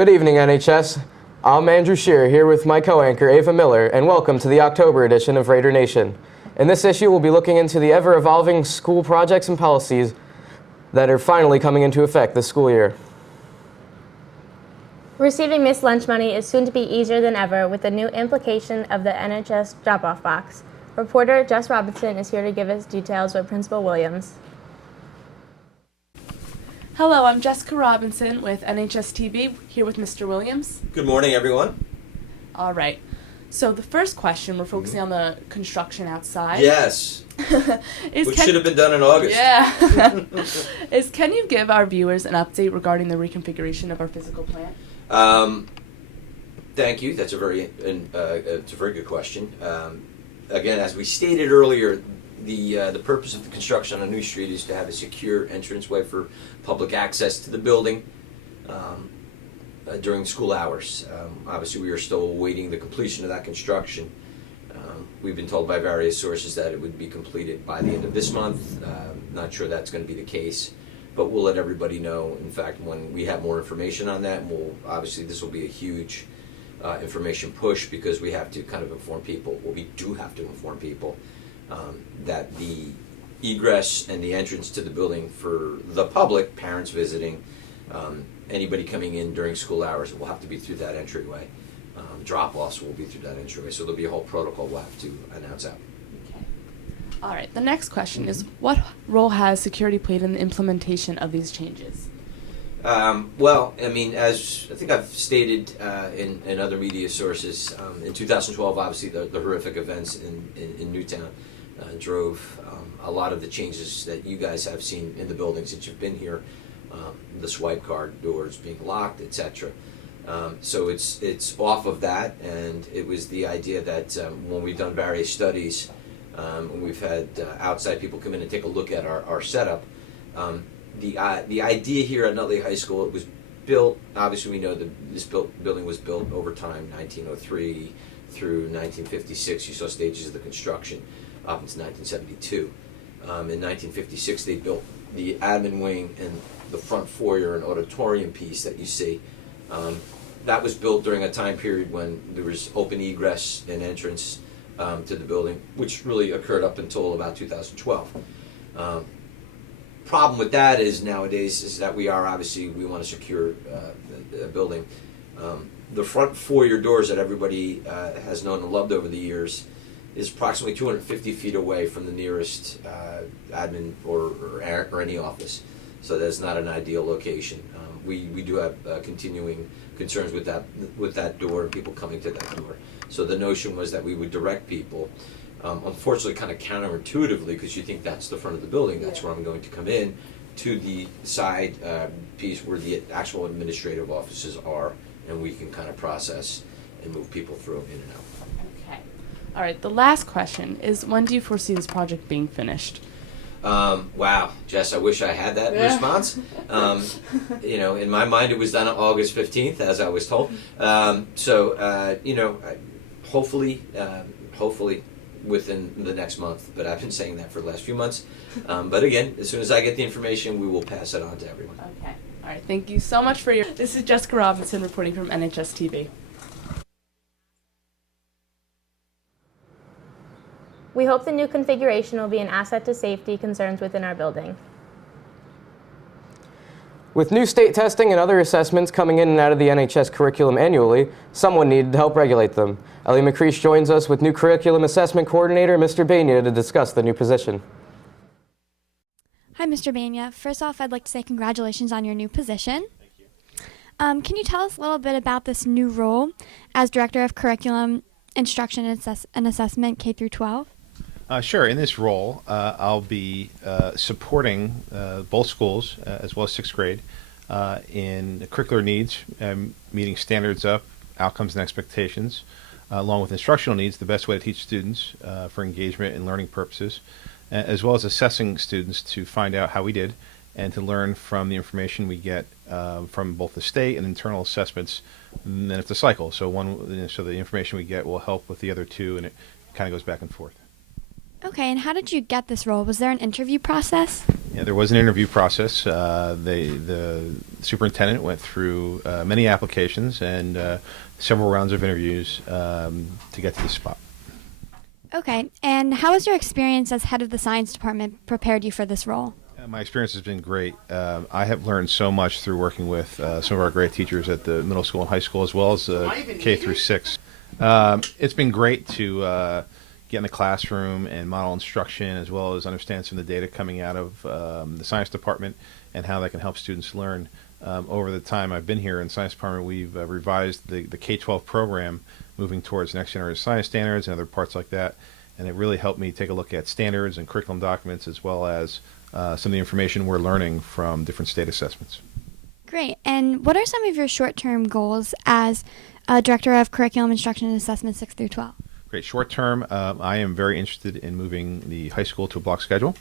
Good evening, NHS. I'm Andrew Shearer here with my co-anchor Ava Miller, and welcome to the October edition of Raider Nation. In this issue, we'll be looking into the ever-evolving school projects and policies that are finally coming into effect this school year. Receiving missed lunch money is soon to be easier than ever with the new implication of the NHS drop-off box. Reporter Jess Robinson is here to give us details with Principal Williams. Hello, I'm Jessica Robinson with NHSTV, here with Mr. Williams. Good morning, everyone. All right. So the first question, we're focusing on the construction outside. Yes. Which should have been done in August. Yeah. Can you give our viewers an update regarding the reconfiguration of our physical plant? Thank you. That's a very good question. Again, as we stated earlier, the purpose of the construction on a new street is to have a secure entranceway for public access to the building during school hours. Obviously, we are still awaiting the completion of that construction. We've been told by various sources that it would be completed by the end of this month. Not sure that's going to be the case, but we'll let everybody know. In fact, when we have more information on that, obviously this will be a huge information push because we have to kind of inform people. Well, we do have to inform people that the egress and the entrance to the building for the public, parents visiting, anybody coming in during school hours will have to be through that entryway. Drop-offs will be through that entryway, so there'll be a whole protocol we'll have to announce out. Okay. All right, the next question is, what role has security played in the implementation of these changes? Well, I mean, as I think I've stated in other media sources, in 2012, obviously the horrific events in Newtown drove a lot of the changes that you guys have seen in the building since you've been here, the swipe card doors being locked, etc. So it's off of that, and it was the idea that when we've done various studies, and we've had outside people come in and take a look at our setup, the idea here at Nutley High School, it was built, obviously we know that this building was built over time, 1903 through 1956. You saw stages of the construction up until 1972. In 1956 they built the admin wing and the front foyer and auditorium piece that you see. That was built during a time period when there was open egress and entrance to the building, which really occurred up until about 2012. Problem with that is nowadays is that we want to secure the building. The front foyer doors that everybody has known and loved over the years is approximately 250 feet away from the nearest admin or any office. So that's not an ideal location. We do have continuing concerns with that door and people coming to that door. So the notion was that we would direct people, unfortunately kind of counterintuitively, because you think that's the front of the building, that's where I'm going to come in, to the side piece where the actual administrative offices are, and we can kind of process and move people through in and out. Okay. All right, the last question is, when do you foresee this project being finished? Wow, Jess, I wish I had that response. In my mind it was done on August 15th, as I was told. Hopefully within the next month, but I've been saying that for the last few months. But again, as soon as I get the information, we will pass it on to everyone. Okay. All right, thank you so much for This is Jessica Robinson reporting from NHSTV. We hope the new configuration will be an asset to safety concerns within our building. With new state testing and other assessments coming in and out of the NHS curriculum annually, someone needed to help regulate them. Ellie McCreesh joins us with new curriculum assessment coordinator, Mr. Bania, to discuss the new position. Hi, Mr. Bania. First off, I'd like to say congratulations on your new position. Thank you. Can you tell us a little bit about this new role as Director of Curriculum, Instruction, and Assessment K through 12? Sure. In this role, I'll be supporting both schools, as well as sixth grade, in curricular needs, meeting standards up, outcomes and expectations, along with instructional needs, the best way to teach students for engagement and learning purposes, as well as assessing students to find out how we did and to learn from the information we get from both the state and internal assessments. And then it's a cycle. So the information we get will help with the other two, and it kind of goes back and forth. Okay, and how did you get this role? Was there an interview process? Yeah, there was an interview process. The superintendent went through many applications and several rounds of interviews to get to this spot. Okay, and how has your experience as head of the science department prepared you for this role? My experience has been great. I have learned so much through working with some of our great teachers at the middle school and high school, as well as K through 6. It's been great to get in the classroom and model instruction, as well as understand some of the data coming out of the science department and how that can help students learn. Over the time I've been here in the science department, we've revised the K-12 program, moving towards next generation science standards and other parts like that. And it really helped me take a look at standards and curriculum documents, as well as some of the information we're learning from different state assessments. Great. And what are some of your short-term goals as Director of Curriculum Instruction and Assessment 6 through 12? Great. Short term, I am very interested in moving the high school to a block schedule.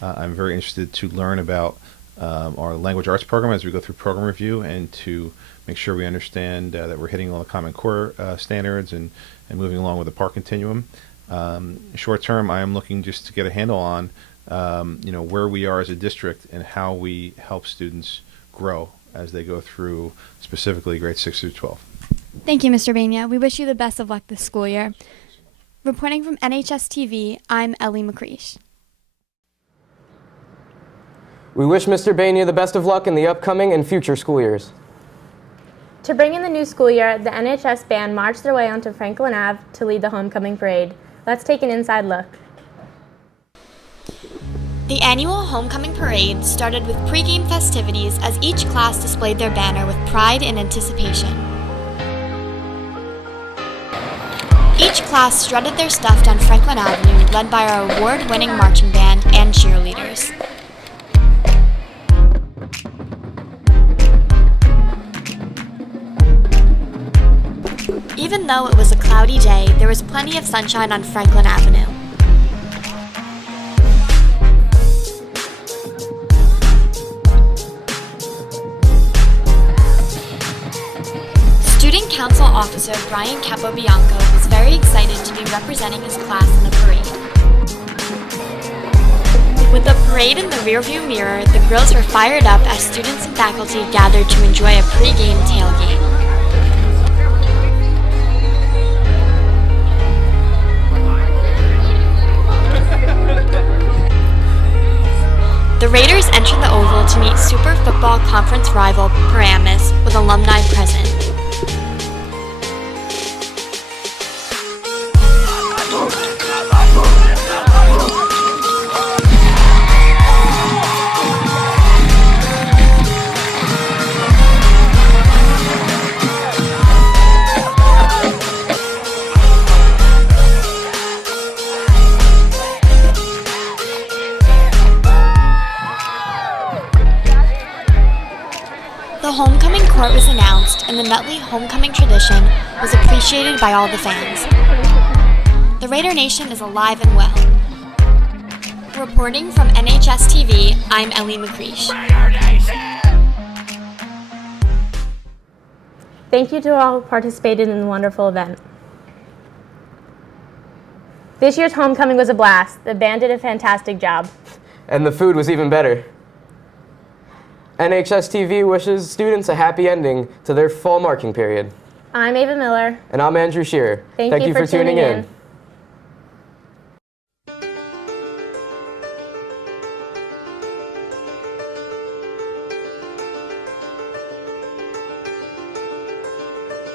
I'm very interested to learn about our language arts program as we go through program review, and to make sure we understand that we're hitting all the Common Core standards and moving along with the PAR continuum. Short term, I am looking just to get a handle on where we are as a district and how we help students grow as they go through specifically grades 6 through 12. Thank you, Mr. Bania. We wish you the best of luck this school year. Reporting from NHSTV, I'm Ellie McCreesh. We wish Mr. Bania the best of luck in the upcoming and future school years. To bring in the new school year, the NHS band marched their way onto Franklin Ave to lead the homecoming parade. Let's take an inside look. The annual homecoming parade started with pregame festivities as each class displayed their banner with pride and anticipation. Each class strutted their stuff down Franklin Avenue, led by our award-winning marching band and cheerleaders. Even though it was a cloudy day, there was plenty of sunshine on Franklin Avenue. Student Council Officer Brian Capobianco was very excited to be representing his class in the parade. With the parade in the rearview mirror, the grills were fired up as students and faculty gathered to enjoy a pre-game tailgate. The Raiders entered the Oval to meet Super Football Conference rival Paramus with alumni present. The homecoming court was announced, and the Nutley homecoming tradition was appreciated by all the fans. The Raider Nation is alive and well. Reporting from NHSTV, I'm Ellie McCreesh. Thank you to all who participated in the wonderful event. This year's homecoming was a blast. The band did a fantastic job. And the food was even better. NHSTV wishes students a happy ending to their fall marking period. I'm Ava Miller. And I'm Andrew Shearer. Thank you for tuning in.